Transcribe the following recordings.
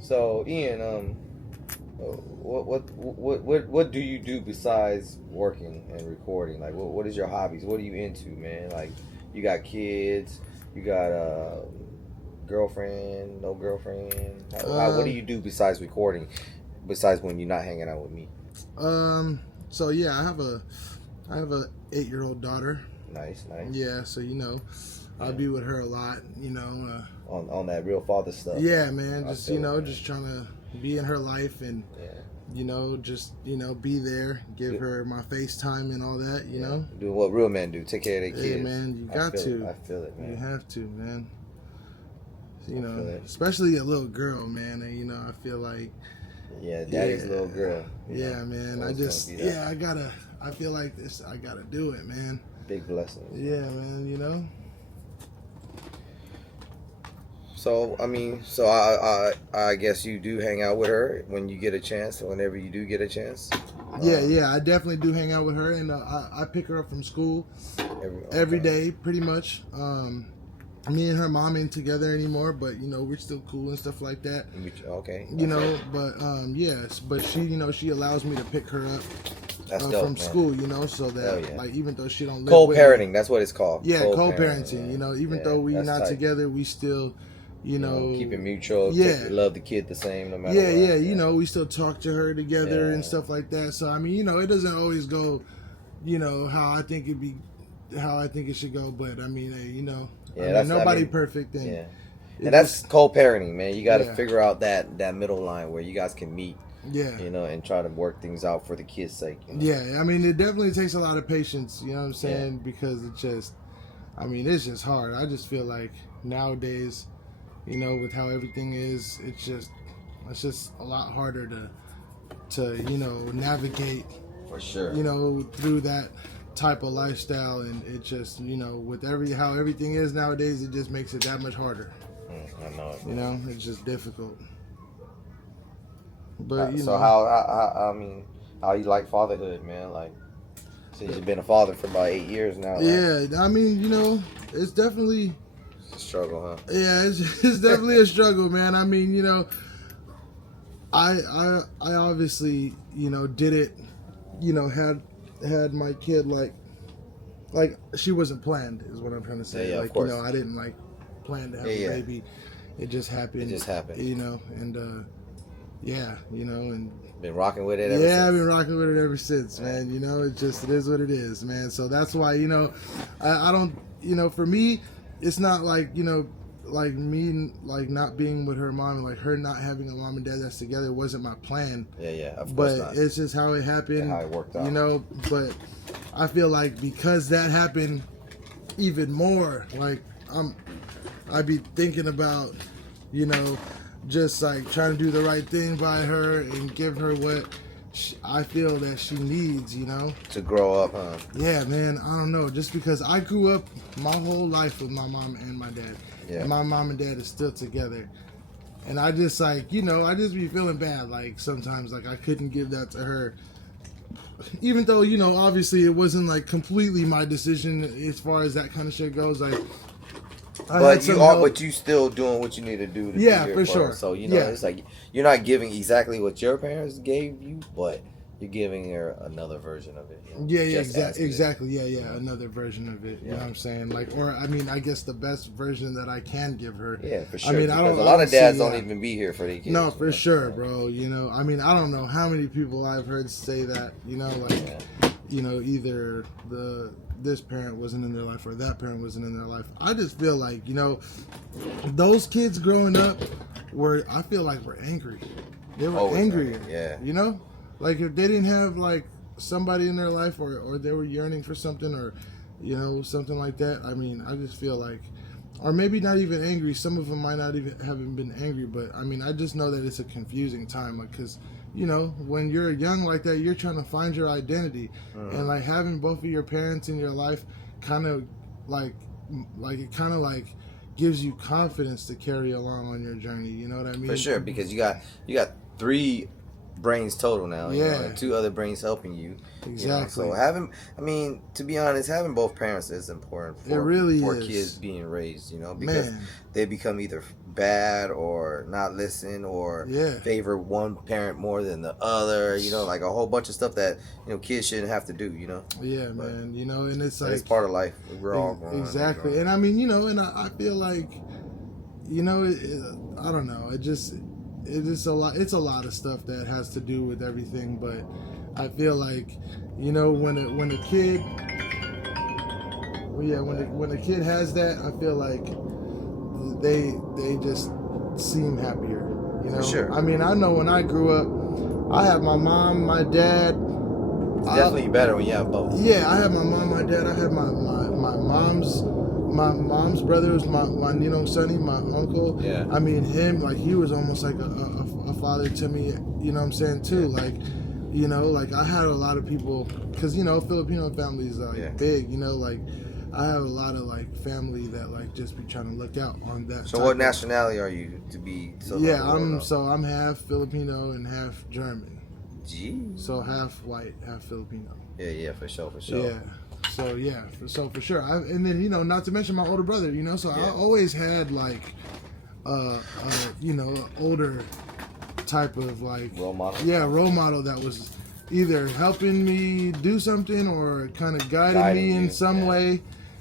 So Ian, what do you do besides working and recording? Like, what is your hobbies? What are you into, man? Like, you got kids, you got a girlfriend, no girlfriend. What do you do besides recording? Besides when you're not hanging out with me? So yeah, I have a 8-year-old daughter. Nice. Yeah, so I be with her a lot. On that real father stuff. Yeah, man. I Just feel it, man. just trying to be in her life and just be there, give her my FaceTime and all that. You know, do what real men do. Take care of their kids. Yeah, man. You got to. I feel it, man. You have to, man. I feel it. Especially a little girl, man. And I feel like. Yeah, daddy's little girl. Yeah, man. I feel like this. I gotta do it, man. Big blessing. Yeah, man. So I guess you do hang out with her when you get a chance. Whenever you do get a chance. Yeah. I definitely do hang out with her, and I pick her up from school every day, pretty much. Me and her mom ain't together anymore, but we're still cool and stuff like that. Okay. But yes, but she allows me to pick her up man. from school, so that like even though she don't live co-parenting, that's what it's called. Yeah, co-parenting. Even though we're not together, we still keep it mutual. Yeah, love the kid the same no matter what. Yeah. We still talk to her together and stuff like that. So I mean, it doesn't always go, how I think it should go. But I mean, nobody perfect. And and that's co-parenting, man. You got to figure out that middle line where you guys can meet. Yeah. And try to work things out for the kids' sake. Yeah, I mean, it definitely takes a lot of patience. You know what I'm saying? Because it's just hard. I just feel like nowadays, with how everything is, it's just a lot harder to navigate. For sure. Through that type of lifestyle, and it just with how everything is nowadays, it just makes it that much harder. I know it. It's just difficult. But how you like fatherhood, man? Like, since you've been a father for about 8 years now. Right? Yeah, I mean, it's definitely a struggle, huh? Yeah, it's definitely a struggle, man. I mean, I obviously did it, had my kid like she wasn't planned, is what I'm trying to say. Yeah, like of course. I didn't plan to have a baby. It just happened. And and been rocking with it ever since. I've been rocking with it ever since, man. It is what it is, man. So that's why, I don't, for me, it's not like, like me, like not being with her mom, like her not having a mom and dad that's together wasn't my plan. Yeah, of course not. But it's just how it happened. How it worked out. But I feel like because that happened even more, like I'd be thinking about, just like trying to do the right thing by her and give her what I feel that she needs, to grow up, huh? Yeah, man. I don't know. Just because I grew up my whole life with my mom and my dad. Yeah. And my mom and dad is still together. And I just I just be feeling bad. Like sometimes like I couldn't give that to her. Even though, obviously it wasn't like completely my decision as far as that kind of shit goes. Like but you still doing what you need to do to be here for sure. So it's like you're not giving exactly what your parents gave you, but you're giving her another version of it. Exactly. Yeah, another version of it. You know what I'm saying? Like, or I mean, I guess the best version that I can give her. Yeah, for sure. I mean, a lot of dads don't even be here for their kids. No, for sure, bro. I mean, I don't know how many people I've heard say that. Either this parent wasn't in their life or that parent wasn't in their life. I just feel like, those kids growing up were angry. They were angry. Yeah. Like if they didn't have like somebody in their life or they were yearning for something or, something like that. I mean, I just feel like, or maybe not even angry. Some of them might not even haven't been angry, but I mean, I just know that it's a confusing time. Like, cause when you're young like that, you're trying to find your identity, and like having both of your parents in your life, kind of like gives you confidence to carry along on your journey. You know what I mean? For sure, because you got three brains total now. You know, Yeah. and 2 other brains helping you. Exactly. You know? So to be honest, having both parents is important It really for is. kids being raised. You know, because Man. they become either bad or not listen or Yeah. favor one parent more than the other. You know, like a whole bunch of stuff that kids shouldn't have to do. You know. Yeah, But man. You know, and it's like it's part of life. We're all growing. exactly. Growing. And I mean, you know, and I feel like, you know, I don't know. It is a lot. It's a lot of stuff that has to do with everything. But I feel like, you know, when a kid, when a kid has that, I feel like they just seem happier. You know. For sure. I mean, I know when I grew up, I had my mom, my dad. It's definitely better when you have both. Yeah, I had my mom, my dad. I had my mom's brother was my Sonny, my uncle. Yeah. I mean, him, like, he was almost like a father to me. You know what I'm saying, too. Like, you know, like, I had a lot of people, because, you know, Filipino families are big. You know, like, I have a lot of, like, family that, like, just be trying to look out on that. So what nationality are you to be? I'm half Filipino and half German. Gee. So half white, half Filipino. Yeah, for sure. Yeah. So yeah, for sure. And then, you know, not to mention my older brother, you know, so I always had like, you know, older type of like role model. Yeah, role model that was either helping me do something or kind of guiding me in some way,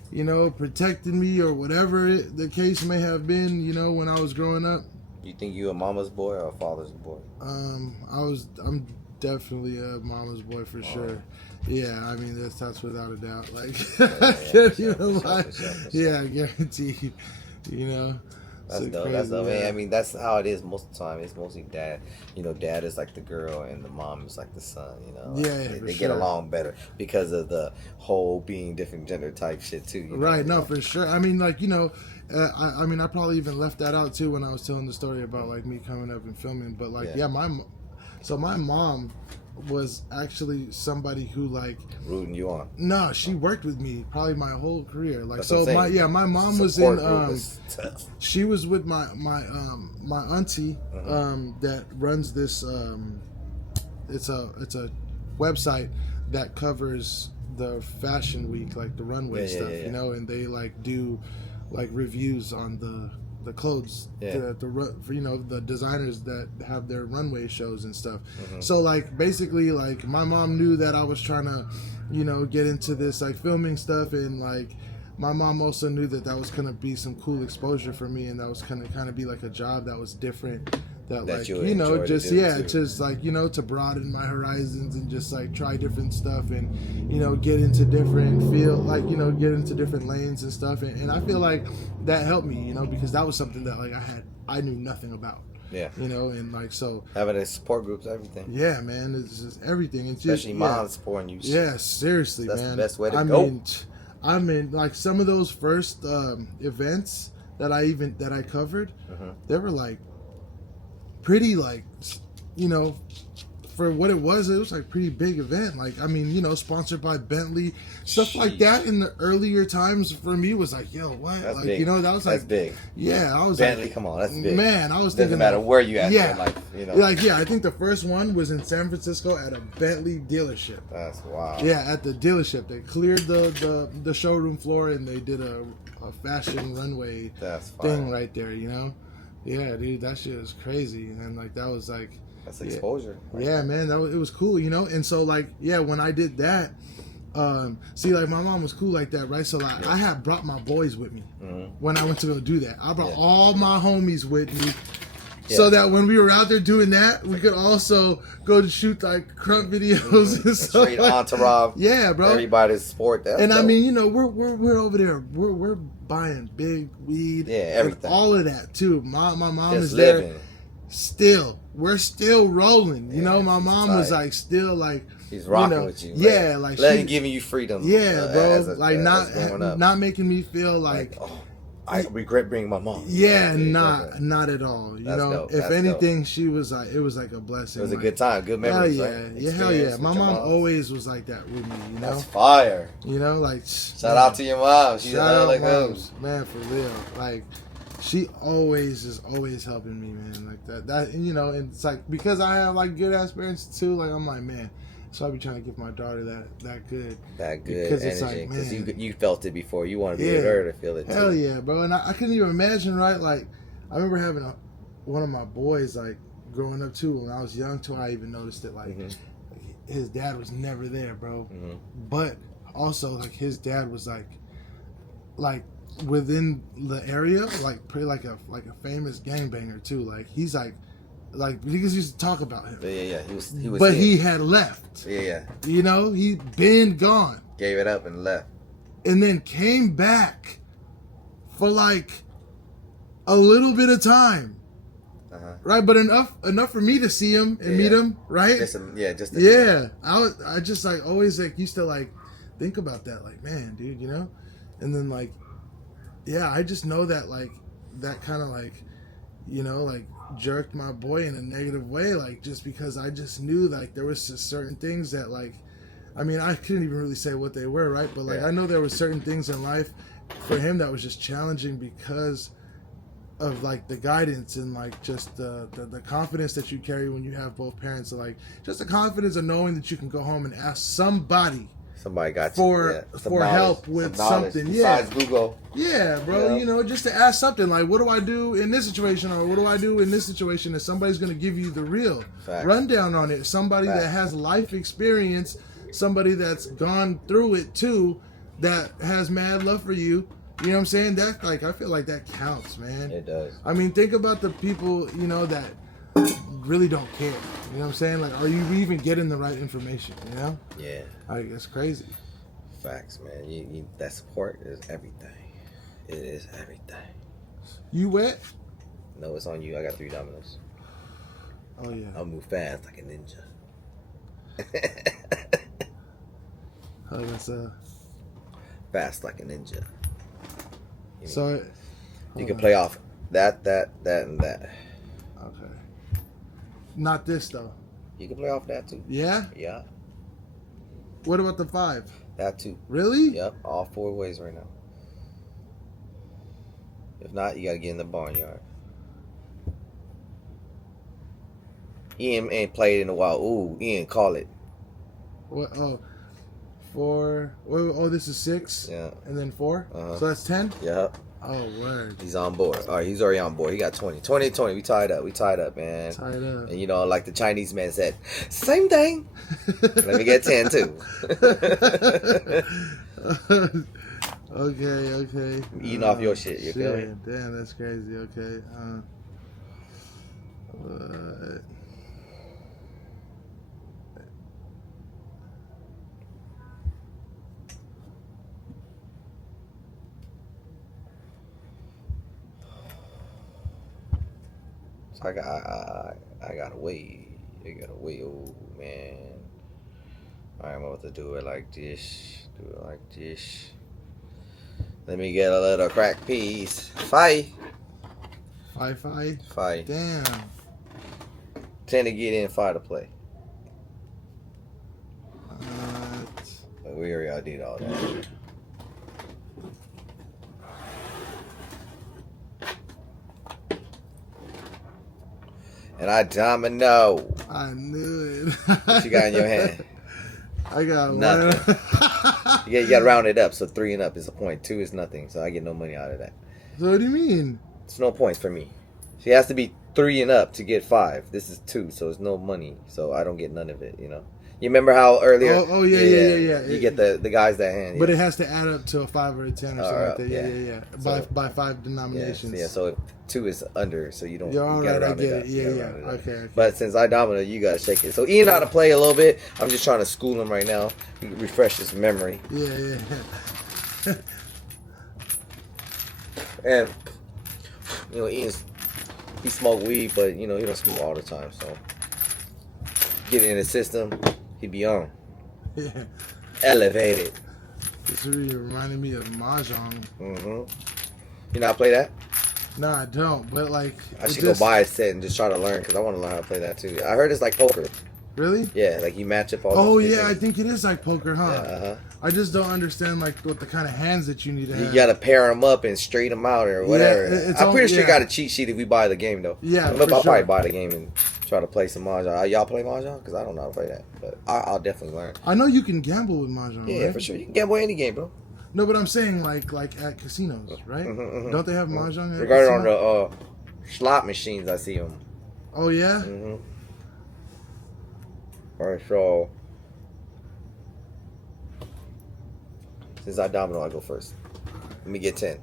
you know, protecting me or whatever the case may have been, you know, when I was growing up. You think you a mama's boy or a father's boy? I'm definitely a mama's boy for sure. Yeah, I mean that's without a doubt. Like I can't even lie. Yeah, guaranteed. You know. That's dope. Crazy, That's dope. yeah. I mean, that's how it is most of the time. It's mostly dad. You know, dad is like the girl and the mom is like the son. You know, like they get along better because of the whole being different gender type shit too. You know? Right. No, for sure. I mean, like, you know, I mean, I probably even left that out too when I was telling the story about like me coming up and filming. But like, my mom was actually somebody who like rooting you on. No, she worked with me probably my whole career. Like, that's so my mom was in she was with my auntie that runs this it's a website that covers the fashion week, like the runway stuff, you know, and they like do like reviews on the clothes for, you know, the designers that have their runway shows and stuff. So like basically like my mom knew that I was trying to, you know, get into this like filming stuff, and like my mom also knew that was gonna be some cool exposure for me, and that was gonna kind of be like a job that was different, that like, you know, just just like, you know, to broaden my horizons and just like try different stuff and, you know, get into different like, you know, get into different lanes and stuff, and I feel like that helped me, you know, because that was something that like I knew nothing about. Yeah. You know, and like, so having a support groups, everything. Yeah, man, it's just everything. It's especially just, mom supporting you. Yeah, seriously, that's man. the best way to go. I mean, like some of those first events that I covered, they were like pretty, like, you know, for what it was like pretty big event. Like, I mean, you know, sponsored by Bentley, stuff like that in the earlier times for me was like, yo, what? That's like, big. you know, that was like, that's big. Yeah, I was Bentley, like, come on, that's big. Man, I was doesn't thinking, matter where you at in life, you know. Like, I think the first one was in San Francisco at a Bentley dealership. That's wild. Yeah, at the dealership, they cleared the showroom floor and they did a fashion runway thing right there, you know. Yeah, dude, that shit was crazy, and like that was like. That's exposure. Yeah, man, it was cool, you know. And so like, yeah, when I did that, see, like my mom was cool like that, right? So like, I had brought my boys with me when I went to go do that. I brought all my homies with me, so that when we were out there doing that, we could also go to shoot like crunk videos and stuff. Straight entourage. Yeah, bro. Everybody's sport. That's and dope. I mean, you know, we're over there. We're buying big weed. Yeah, everything. All of that too. My mom just is living. there. Still, we're still rolling. You know, my mom was like still like. He's rocking with you. Yeah, like giving you freedom. Yeah, bro. Like not making me feel like I regret bringing my mom. Yeah, not at all. You know, dope. If anything, she was like, it was like a blessing. It was a good time, good memories. Hell yeah. My mom always was like that with me. You know, that's fire. You know, like shout out to your mom. She's shout out moms, man, for real. Like, She always is always helping me, man. Like that, you know, and it's like because I have like good ass parents too. Like I'm like, man, so I be trying to give my daughter that good because it's energy. like, Because man, you felt it before. You want to be yeah, her to feel it too. hell yeah, bro. And I couldn't even imagine, right? Like I remember having one of my boys like growing up too when I was young till I even noticed it. Like his dad was never there, bro. But also like his dad was like within the area, like pretty like a famous gangbanger too. Like he's like because he used to talk about him. Yeah. He was. But he had left. Yeah. You know, he'd been gone. Gave it up and left. And then came back for like a little bit of time. Right, but enough for me to see him and meet him, right? I just like always like used to like think about that, like, man, dude, you know? And then like, yeah, I just know that like that kind of like, you know, like jerked my boy in a negative way, like just because I just knew like there was just certain things that like, I mean, I couldn't even really say what they were, right? But like I know there were certain things in life for him that was just challenging because of like the guidance and like just the confidence that you carry when you have both parents, so, like just the confidence of knowing that you can go home and ask somebody got for help with something. Besides Google. Yeah, bro. You know, just to ask something like, what do I do in this situation, or what do I do in this situation? And somebody's going to give you the real rundown on it. Somebody that has life experience, somebody that's gone through it too, that has mad love for you. You know what I'm saying? That like I feel like that counts, man. It does. I mean, think about the people, you know, that really don't care. You know what I'm saying? Like, are you even getting the right information? You know? Yeah. Like, it's crazy. Facts, man. You that support is everything. It is everything. You wet? No, it's on you. I got 3 Dominoes. Oh yeah. I'll move fast like a ninja. Oh, that's fast like a ninja. So you can play off that, and that. Okay. Not this though. You can play off that too. Yeah? Yeah. What about the 5? That too. Really? Yep. All 4 ways right now. If not, you gotta get in the barnyard. Ian ain't played in a while. Ooh, Ian, call it. What? Oh. 4. Oh, this is 6. Yeah. And then 4. So that's 10. Yep. Oh, word. He's on board. All right, he's already on board. He got 20. 20. We tied up, man. Tied up. And you know, like the Chinese man said, same thing. Let me get 10 too. Okay. I'm eating off your shit. You feel me? Damn, that's crazy. Okay. So I gotta wait. You gotta wait. Oh man. Alright, I'm about to do it like this. Let me get a little crack piece. 5. 5. 5. Damn. 10 to get in, 5 to play. But we already did all that. And I domino. I knew it. What you got in your hand? I got nothing. One. You got to round it up. So 3 and up is a point. 2 is nothing. So I get no money out of that. So what do you mean? It's no points for me. She has to be 3 and up to get 5. This is 2, so it's no money. So I don't get none of it. You know. You remember how earlier? Oh yeah. You get the guys that hand. But it has to add up to a 5 or a 10 or something like that. Yeah. So, by 5 denominations. Yeah. So if 2 is under, so you don't. You're all right. I get it. Yeah. Okay. But since I domino, you gotta shake it. So Ian know how to play a little bit. I'm just trying to school him right now. Refresh his memory. Yeah. And you know, he smoke weed, but you know he don't smoke all the time. So get it in his system, he be on. Yeah. Elevated. This really reminded me of Mahjong. You know how to play that? No, I don't. But like, I should go buy a set and just try to learn because I want to learn how to play that too. I heard it's like poker. Really? Yeah, like you match up all. Oh the yeah, I things. think it is like poker, huh? Yeah, uh-huh. I just don't understand like what the kind of hands that you need to have. You gotta pair them up and straight them out or whatever. it's I'm pretty sure you yeah. got a cheat sheet if we buy the game though. Yeah, I'll for probably sure. buy the game and try to play some mahjong. Y'all play mahjong? Because I don't know how to play that, but I'll definitely learn. I know you can gamble with mahjong. Yeah, right? for sure. You can gamble any game, bro. No, but I'm saying like at casinos, right? Don't they have mahjong at Regarding on casino? the slot machines, I see them. Oh yeah. All right, so since I domino, I go first. Let me get 10.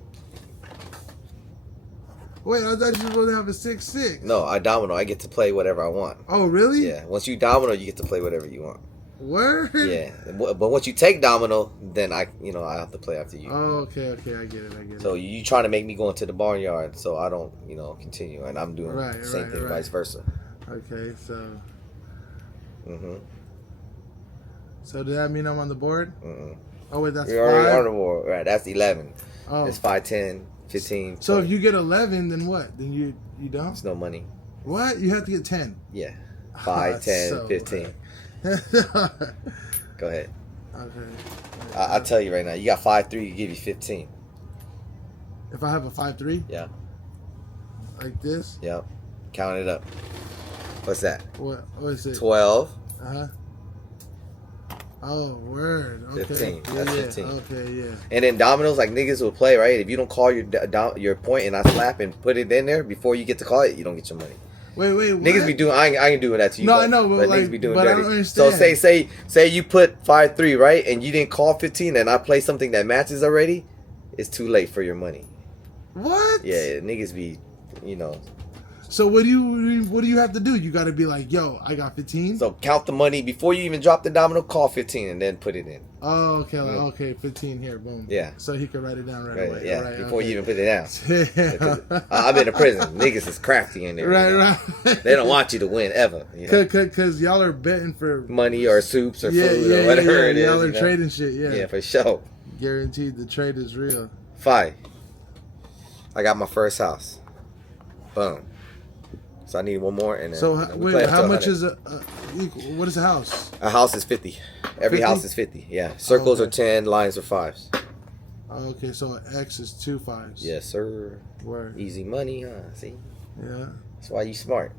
Wait, I thought you were supposed to have a 6-6. No, I domino. I get to play whatever I want. Oh really? Yeah. Once you domino, you get to play whatever you want. Word. Yeah. But once you take domino, then I have to play after you. Oh, okay, I get it. So you trying to make me go into the barnyard, so I don't, continue, and I'm doing Right, the same thing, right. vice versa. Okay, so. Mm-hmm. So does that mean I'm on the board? Mm-mm. Oh wait, that's We're already 5. on the board. Right, that's 11. Oh. It's 5, 10, 15. So 20. if you get 11, then what? Then you don't? It's no money. What? You have to get 10. Yeah. 5, 10, So 15. okay. Go ahead. I'll tell you right now. You got 5, 3. You give you 15. If I have a 5-3? Yeah. Like this? Yep. Count it up. What's that? What is it? 12. Uh-huh. Oh, word. Okay. 15. Yeah, That's yeah. 15. Okay, yeah. And then dominoes, like niggas will play, right? If you don't call your point and I slap and put it in there before you get to call it, you don't get your money. Wait, what? Niggas be doing. I ain't doing that to you. No, I know, but like, niggas be doing but I dirty. don't understand. So say you put 5-3, right, and you didn't call 15, and I play something that matches already. It's too late for your money. What? Yeah, niggas be, So what do you have to do? You got to be like, yo, I got 15. So count the money before you even drop the domino. Call 15 and then put it in. Oh, okay, okay, 15 here, boom. Yeah. So he can write it down right away. Yeah, right, before okay. you even put it down. Yeah. I've been in prison. Niggas is crafty in there. Right. They don't want you to win ever. Cause y'all are betting for money or soups or food or whatever it is. Y'all are trading shit. Yeah, for sure. Guaranteed the trade is real. 5. I got my first house. Boom. So I need one more, and then so wait, how much 100. is what is a house? A house is 50. Every 50? house is 50. Yeah. Circles okay. are 10. Lines are 5s. Okay, so X is 2 5s. Yes, sir. Word. Easy money, huh? See? Yeah. That's why you smart.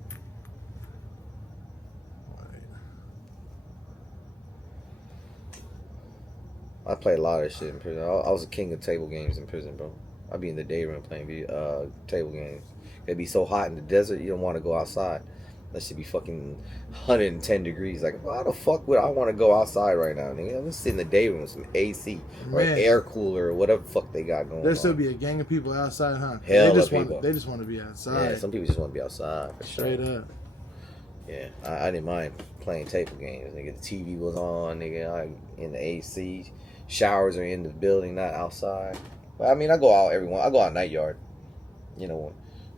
I play a lot of shit in prison. I was a king of table games in prison, bro. I'd be in the day room playing table games. It'd be so hot in the desert, you don't want to go outside. That should be fucking 110 degrees. Like, why the fuck would I want to go outside right now, nigga? I'm sit in the day room with some AC or Man. air cooler or whatever the fuck they got going on. There'll still be a gang of people outside, huh? Hell of people. They just want to be outside. Yeah, some people just want to be outside for sure. Straight up. Yeah, I didn't mind playing table games. Nigga, the TV was on, nigga, in the AC. Showers are in the building, not outside. But I mean, I go out I go out night yard.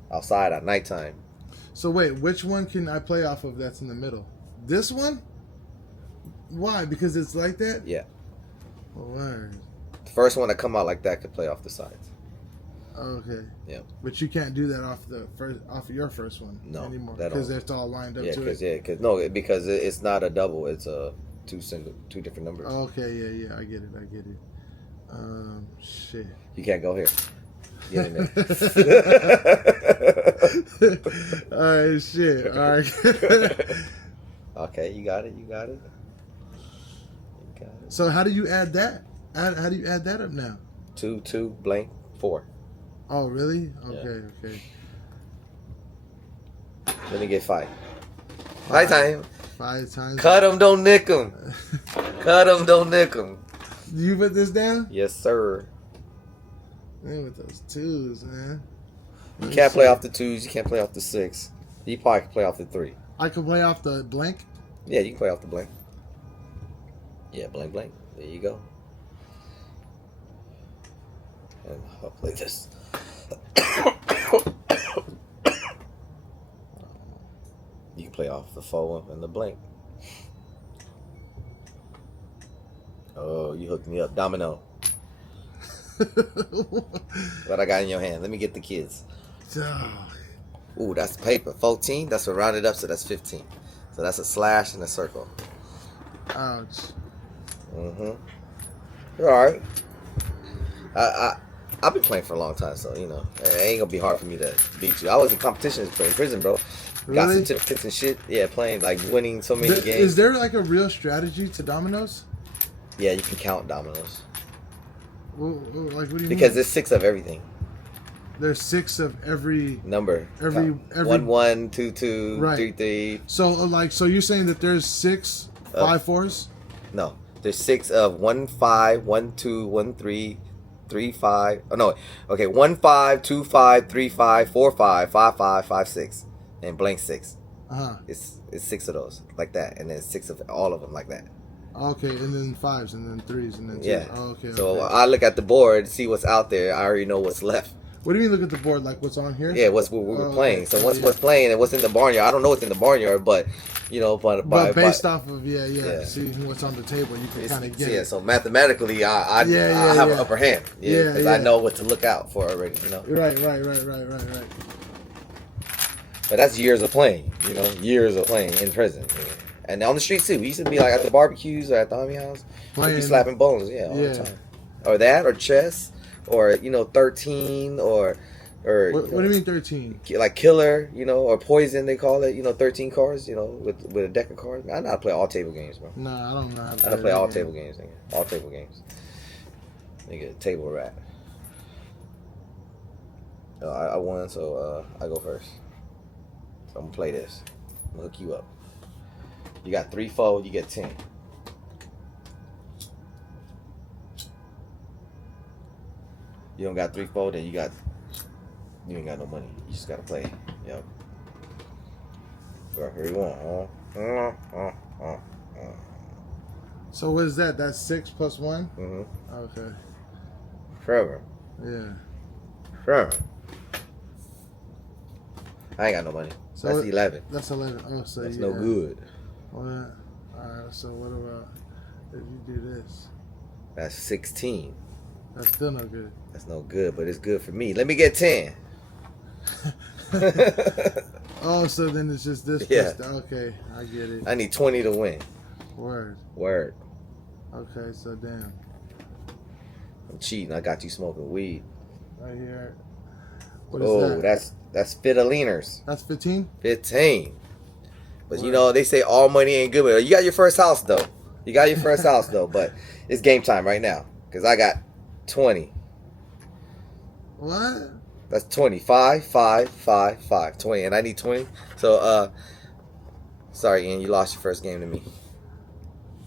Outside at nighttime. So wait, which one can I play off of that's in the middle? This one? Why? Because it's like that? Yeah. Word. The first one that come out like that could play off the sides. Okay. Yeah. But you can't do that off of your first one anymore because it's all lined up to it. Because it's not a double. It's a two different numbers. Okay. Yeah. I get it. Shit. You can't go here. Get in there. All right. Shit. All right. Okay, you got it. So how do you add that? How do you add that up now? 2, 2, blank, 4. Oh, really? Yeah. Okay. Let me get 5. 5 times. 5 times. Cut them, don't nick them. Cut them, don't nick them. You put this down? Yes, sir. Man, with those 2s, man. You can't play off the 2s. You can't play off the 6. You probably can play off the 3. I can play off the blank? Yeah, you can play off the blank. Yeah, blank. There you go. And I'll play this. You can play off the 4 and the blank. Oh, you hooked me up. Domino. What I got in your hand? Let me get the kids. Ooh, that's paper. 14. That's what rounded up, so that's 15. So that's a slash and a circle. Ouch. Mm-hmm. You're all right. I've been playing for a long time, so you know it ain't gonna be hard for me to beat you. I was in competitions in prison, bro. Got Really? certificates and shit. Yeah, playing like winning so many games. Is there like a real strategy to Dominoes? Yeah, you can count dominoes. Like, what do you Because mean? there's 6 of everything. There's 6 of every Number. every 1 1 2 2 Right. 3 3. So you're saying that there's 6 5 4s? No, there's 6 of 1 5 1 2 1 3 3 5. Oh no, okay, 1 5 2 5 3 5 4 5 5 5 5 6 and blank 6. It's 6 of those like that, and then 6 of all of them like that. Okay, and then 5s, and then 3s, and then 2s. Yeah. Oh, okay. So okay. I look at the board, see what's out there. I already know what's left. What do you mean look at the board? Like what's on here? Yeah, what's what we're playing. Okay. So what's playing and what's in the barnyard. I don't know what's in the barnyard, but you know, But based off of see what's on the table, you can kind of get it. So mathematically, I have an upper hand. Yeah, because I know what to look out for already. You know. Right. But that's years of playing. You know, years of playing in prison. Yeah. And on the streets too. We used to be like at the barbecues or at the army house. We'd be slapping bones, all the time. Or that, or chess, or 13, or what do you mean 13? Like killer, or poison they call it. 13 cards, with a deck of cards. I know how to play all table games, bro. No, I don't know how to I know how to play all table games, nigga. All table games. Nigga, table rat. I won, so I go first. So I'm gonna play this. I'm gonna hook you up. You got 3 4, you get 10. You don't got 3 4, then you ain't got no money. You just gotta play. Yep. Here you want. So what is that? That's 6 plus 1? Mm-hmm. Okay. Forever. Yeah. Forever. I ain't got no money. So that's 11. That's 11. Oh, so that's no good. Well, alright, so what about if you do this? That's 16. That's still no good. That's no good, but it's good for me. Let me get 10. Oh, so then it's just this. Yeah. Okay, I get it. I need 20 to win. Word. Okay, so damn. I'm cheating. I got you smoking weed. Right here. What is that? That's Fitaliners. That's 15? 15. But they say all money ain't good. But you got your first house though. But it's game time right now. Because I got 20. What? That's 20. 5, 5, 5, 5. 20. And I need 20. So, sorry, Ian. You lost your first game to me.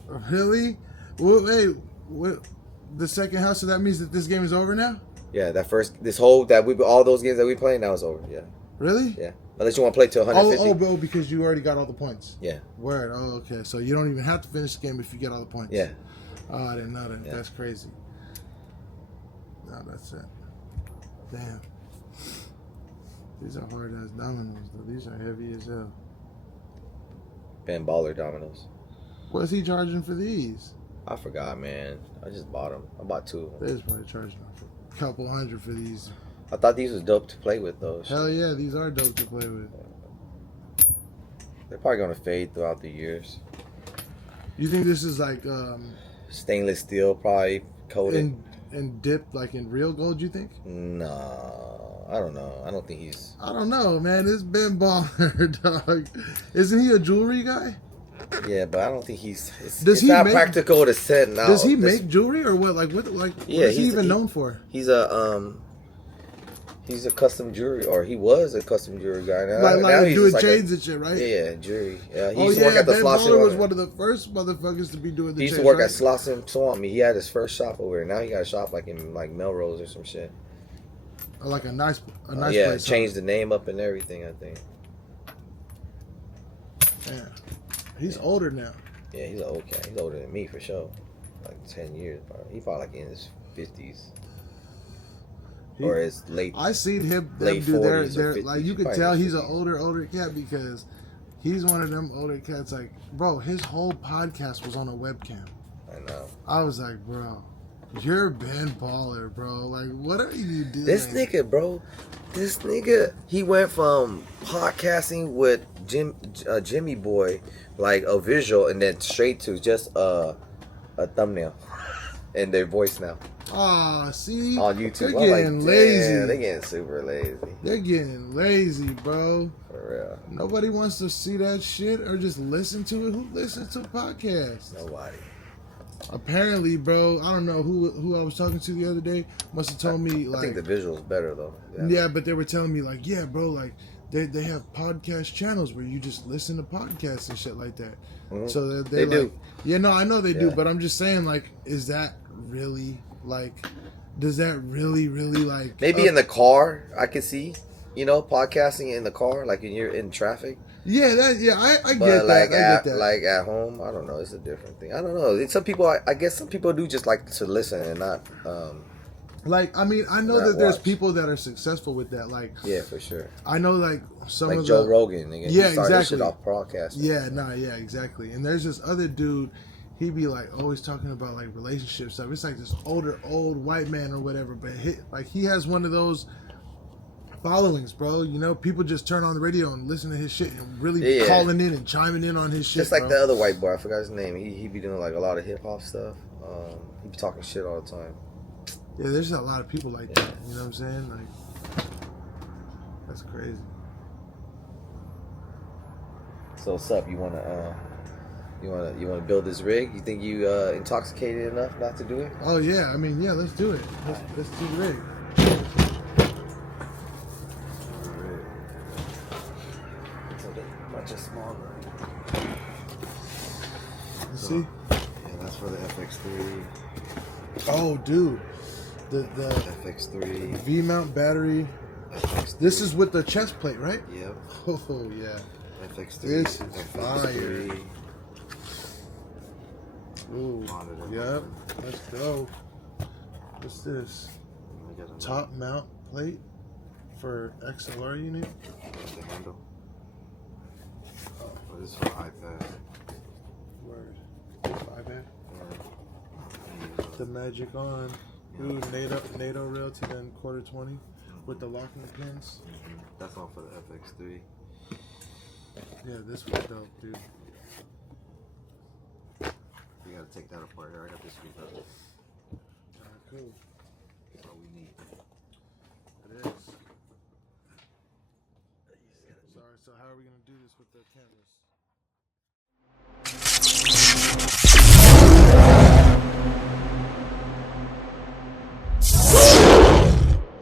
Really? Well, hey, what? The second house, so that means that this game is over now? Yeah, all those games that we playing, now is over. Yeah. Really? Yeah. Unless you want to play till 150. Oh, because you already got all the points. Yeah. Word. Oh, okay. So you don't even have to finish the game if you get all the points. Yeah. Oh, I didn't know that. Yeah. That's crazy. No, that's it. Damn. These are hard ass dominoes, though. These are heavy as hell. Ben Baller Dominoes. What's he charging for these? I forgot, man. I just bought them. I bought 2 of them. They're probably charging a couple $100 for these. I thought these was dope to play with, though. Hell yeah, these are dope to play with. They're probably gonna fade throughout the years. You think this is like stainless steel, probably coated and dipped like in real gold? You think? No, I don't know. I don't think he's. I don't know, man. It's Ben Baller, dog. Isn't he a jewelry guy? Yeah, but I don't think he's. Does he not make, practical to set now. Does he make jewelry or what? Like what? Like yeah, what is he even known for? He's a custom jewelry, or he was a custom jewelry guy. Now he's doing chains and shit, right? Yeah, jewelry. Yeah, he used to work at the Ben Slauson. Baller was one of the first motherfuckers to be doing the chains. He used to work at Slauson Swamp Meet. He had his first shop over there. Now he got a shop like in like Melrose or some shit. Like a nice yeah, place. Changed the name up and everything, I think. Yeah, he's older now. Yeah, he's an old cat. He's older than me for sure. Like 10 years, probably. He probably like in his 50s. Or his late. I seen him do their like you could tell he's an older cat because he's one of them older cats. Like, bro, his whole podcast was on a webcam. I know. I was like, bro, you're Ben Baller, bro. Like, what are you doing? This nigga, he went from podcasting with Jimmy Boy like a visual and then straight to just a thumbnail and their voice now See, on YouTube. they're I'm like, getting lazy. They're getting super lazy. They're getting lazy, bro. For real. Nobody wants to see that shit or just listen to it. Who listens to podcasts? Nobody. Apparently, bro. I don't know who I was talking to the other day. Must have told me like. I think the visual's better though. Yeah, but they were telling me like, yeah, bro, like they have podcast channels where you just listen to podcasts and shit like that. Mm-hmm. So they like, do. Yeah, no, I know they do, but I'm just saying, like, is that really like? Does that really like? Maybe in the car, I could see, podcasting in the car, like when you're in traffic. Yeah, I But get like that. I get that. like at home, I don't know. It's a different thing. I don't know. Some people, I guess, some people do just like to listen and not. Like, I mean, I know that there's people that are successful with that. Like, yeah, for sure. I know, like some like of Joe the, Rogan. Again, yeah, he started exactly. Shit off podcasting. Yeah, exactly. And there's this other dude. He be like always talking about like relationship stuff. It's like this old white man or whatever. But he has one of those followings, bro. People just turn on the radio and listen to his shit and really calling in and chiming in on his shit. Just like the other white boy, I forgot his name. He be doing like a lot of hip hop stuff. He be talking shit all the time. Yeah, there's a lot of people like that. You know what I'm saying? Like, that's crazy. So what's up? You wanna build this rig? You think you intoxicated enough not to do it? Oh yeah, I mean let's do it. Let's do the rig. Bunch of small. Let's see. Yeah, that's for the FX3. Oh, dude, the FX3 V-mount battery. FX3. This is with the chest plate, right? Yep. Oh yeah. FX3. This is FX3. fire. Ooh. Yep. Let's go. What's this? Top mount plate for XLR unit. The handle. Oh, this is for iPad. Word. iPad. Yeah. The magic on. Ooh, NATO rail to then quarter 20 with the locking pins. That's all for the FX3. Yeah, this was dope, dude. You gotta take that apart here. I got this piece up. Alright, cool. That's all we need. It is. Sorry, so how are we gonna do this with the cameras?